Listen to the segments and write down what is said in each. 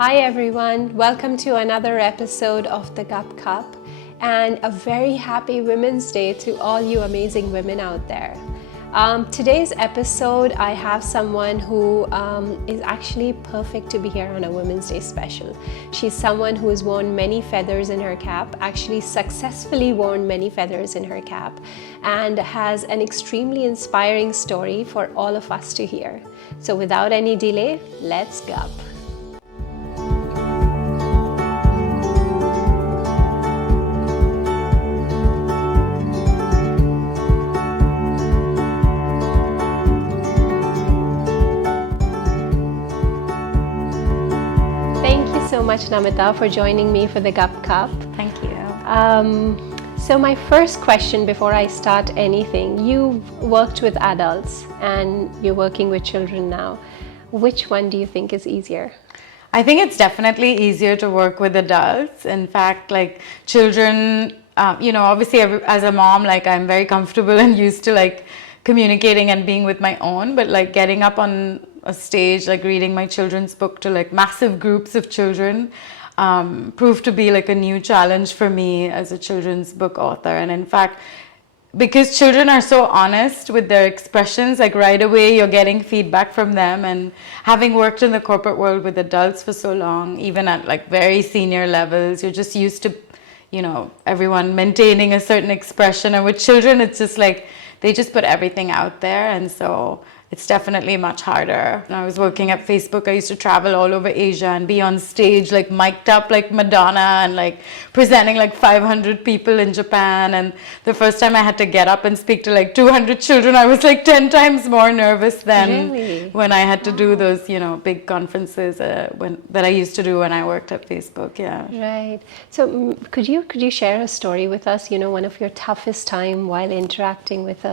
Hi everyone, welcome to another episode of the GupShup and a very happy Women's Day to all you amazing women out there. Today's episode, I have someone who is actually perfect to be here on a Women's Day special. She's someone who has worn many feathers in her cap, actually successfully worn many feathers in her cap, and has an extremely inspiring story for all of us to hear. So without any delay, let's Gup. So much, Namita, for joining me for the GupShup. Thank you. So my first question before I start anything, you've worked with adults and you're working with children now. Which one do you think is easier? I think it's definitely easier to work with adults. In fact, like children, obviously as a mom, like I'm very comfortable and used to like communicating and being with my own, but like getting up on a stage, like reading my children's book to like massive groups of children proved to be like a new challenge for me as a children's book author. And in fact, because children are so honest with their expressions, like right away you're getting feedback from them. And having worked in the corporate world with adults for so long, even at like very senior levels, you're just used to, everyone maintaining a certain expression. And with children, it's just like, they just put everything out there. And so it's definitely much harder. When I was working at Facebook, I used to travel all over Asia and be on stage, like mic'd up like Madonna and like presenting like 500 people in Japan. And the first time I had to get up and speak to like 200 children, I was like 10 times more nervous than when I had to do those, big conferences that I used to do when I worked at Facebook. Yeah. Right. So could you share a story with us? One of your toughest time while interacting with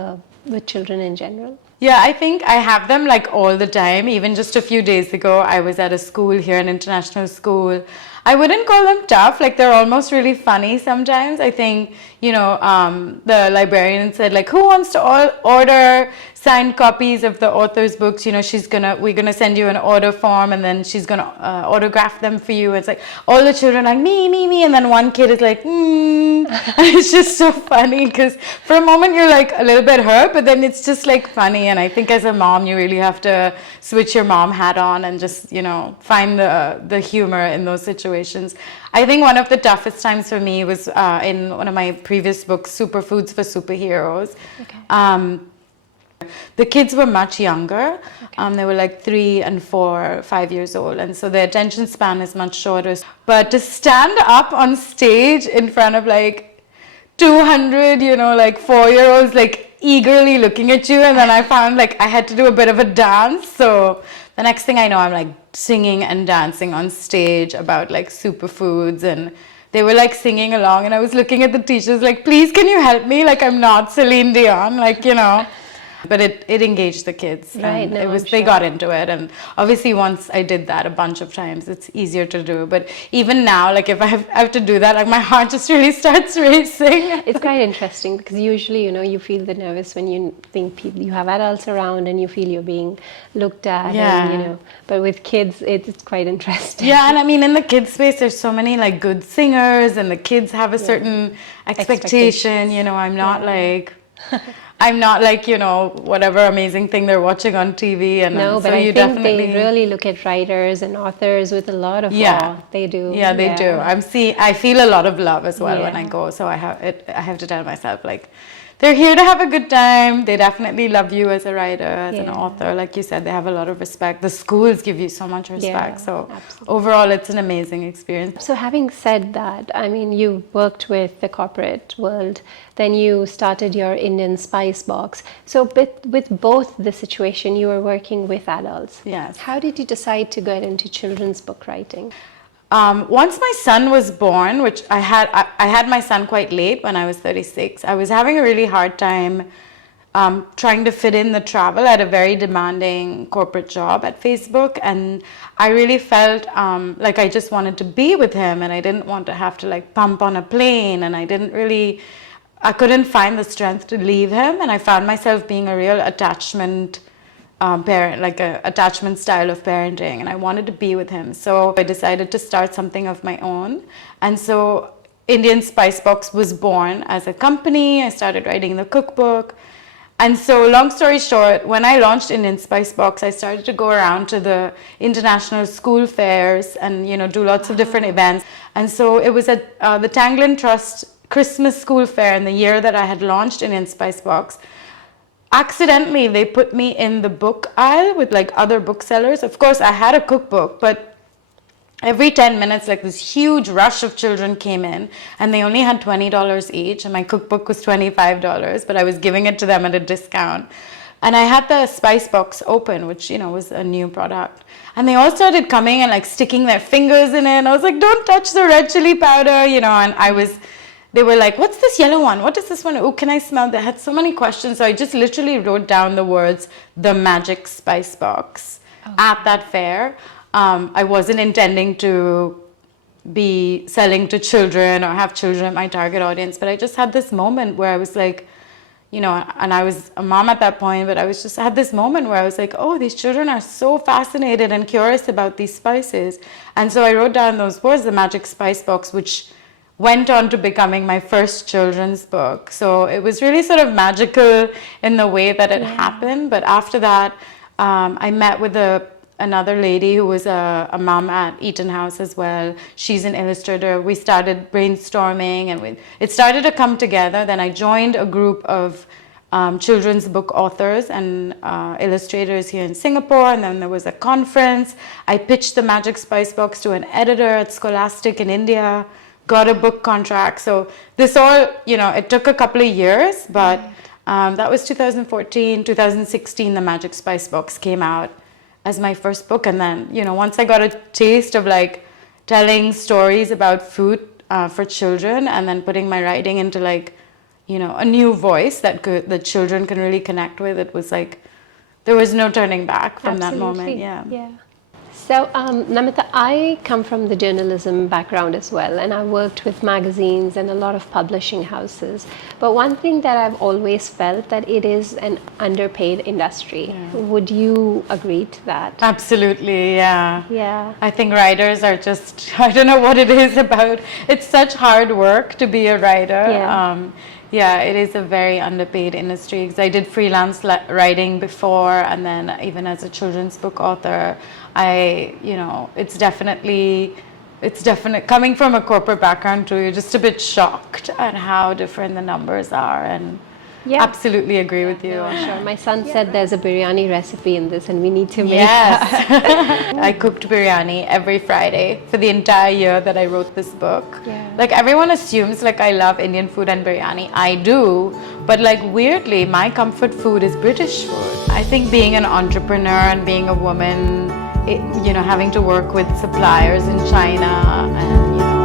children in general? Yeah, I think I have them like all the time. Even just a few days ago, I was at a school here, an international school. I wouldn't call them tough, like they're almost really funny sometimes. I think, the librarian said like, who wants to order signed copies of the author's books? We're gonna send you an order form and then she's gonna autograph them for you. It's like all the children like me, and then one kid is like, It's just so funny because for a moment you're like a little bit hurt, but then it's just like funny. And I think as a mom, you really have to switch your mom hat on and just, find the humor in those situations. I think one of the toughest times for me was in one of my previous books, Superfoods for Superheroes. Okay. The kids were much younger. Okay. They were like 3 and 4, 5 years old. And so their attention span is much shorter. But to stand up on stage in front of like 200, like 4-year-olds, like eagerly looking at you. And then I found like I had to do a bit of a dance. So the next thing I know, I'm like singing and dancing on stage about like superfoods, and they were like singing along, and I was looking at the teachers like, please can you help me, like I'm not Celine Dion, but it engaged the kids. Right. No, they got into it, and obviously once I did that a bunch of times, it's easier to do. But even now, like if I have to do that, like my heart just really starts racing. It's quite interesting because usually, you feel the nervous when you think you have adults around and you feel you're being looked at. Yeah. And, but with kids, it's quite interesting. Yeah, and I mean in the kids space, there's so many like good singers, and the kids have a certain expectation. I'm not like, whatever amazing thing they're watching on TV. And no, but so I think they really look at writers and authors with a lot of awe. They do. Yeah, they do. I feel a lot of love as well when I go. So I have to tell myself like, they're here to have a good time. They definitely love you as a writer, as an author. Like you said, they have a lot of respect. The schools give you so much respect. So absolutely. Overall, it's an amazing experience. So having said that, I mean, you worked with the corporate world, then you started your Indian Spicebox. So with both the situation, you were working with adults. Yes. How did you decide to get into children's book writing? Once my son was born, which I had my son quite late when I was 36, I was having a really hard time trying to fit in the travel at a very demanding corporate job at Facebook. And I really felt like I just wanted to be with him, and I didn't want to have to like pump on a plane, and I couldn't find the strength to leave him. And I found myself being a real attachment parent, like a attachment style of parenting, and I wanted to be with him. So I decided to start something of my own. And so Indian Spicebox was born as a company. I started writing the cookbook. And so long story short, when I launched Indian Spicebox, I started to go around to the international school fairs and, do lots of different events. And so it was at the Tanglin Trust Christmas School Fair in the year that I had launched Indian Spicebox. Accidentally, they put me in the book aisle with like other booksellers. Of course, I had a cookbook, but every 10 minutes, like this huge rush of children came in, and they only had $20 each, and my cookbook was $25, but I was giving it to them at a discount. And I had the spice box open, which, was a new product. And they all started coming and like sticking their fingers in it. And I was like, don't touch the red chili powder, and they were like, what's this yellow one? What is this one? Oh, can I smell? They had so many questions. So I just literally wrote down the words, the magic spice box, at that fair. I wasn't intending to be selling to children or have children at my target audience, but I just had this moment where I was like, and I was a mom at that point, but I had this moment where I was like, oh, these children are so fascinated and curious about these spices. And so I wrote down those words, the magic spice box, which went on to becoming my first children's book. So it was really sort of magical in the way that it happened. But after that, I met with another lady who was a mom at Eaton House as well. She's an illustrator. We started brainstorming, and it started to come together. Then I joined a group of children's book authors and illustrators here in Singapore, and then there was a conference. I pitched the Magic Spice Box to an editor at Scholastic in India, got a book contract. So this all, it took a couple of years, but that was 2014. 2016, the Magic Spice Box came out as my first book. And then, once I got a taste of like telling stories about food for children, and then putting my writing into like, a new voice that the children can really connect with, it was like, there was no turning back from that moment. Yeah. So, Namita, I come from the journalism background as well, and I worked with magazines and a lot of publishing houses. But one thing that I've always felt that it is an underpaid industry. Yeah. Would you agree to that? Absolutely, yeah. Yeah. I think writers are just, I don't know what it is about. It's such hard work to be a writer. Yeah. It is a very underpaid industry, because I did freelance writing before, and then even as a children's book author, it's definitely coming from a corporate background too. You're just a bit shocked at how different the numbers are, and absolutely agree with you. No, sure. My son said there's a biryani recipe in this, and we need to make that. Yes. I cooked biryani every Friday for the entire year that I wrote this book. Yeah. Like everyone assumes like I love Indian food and biryani. I do, but like weirdly, my comfort food is British food. I think being an entrepreneur and being a woman, having to work with suppliers in China, and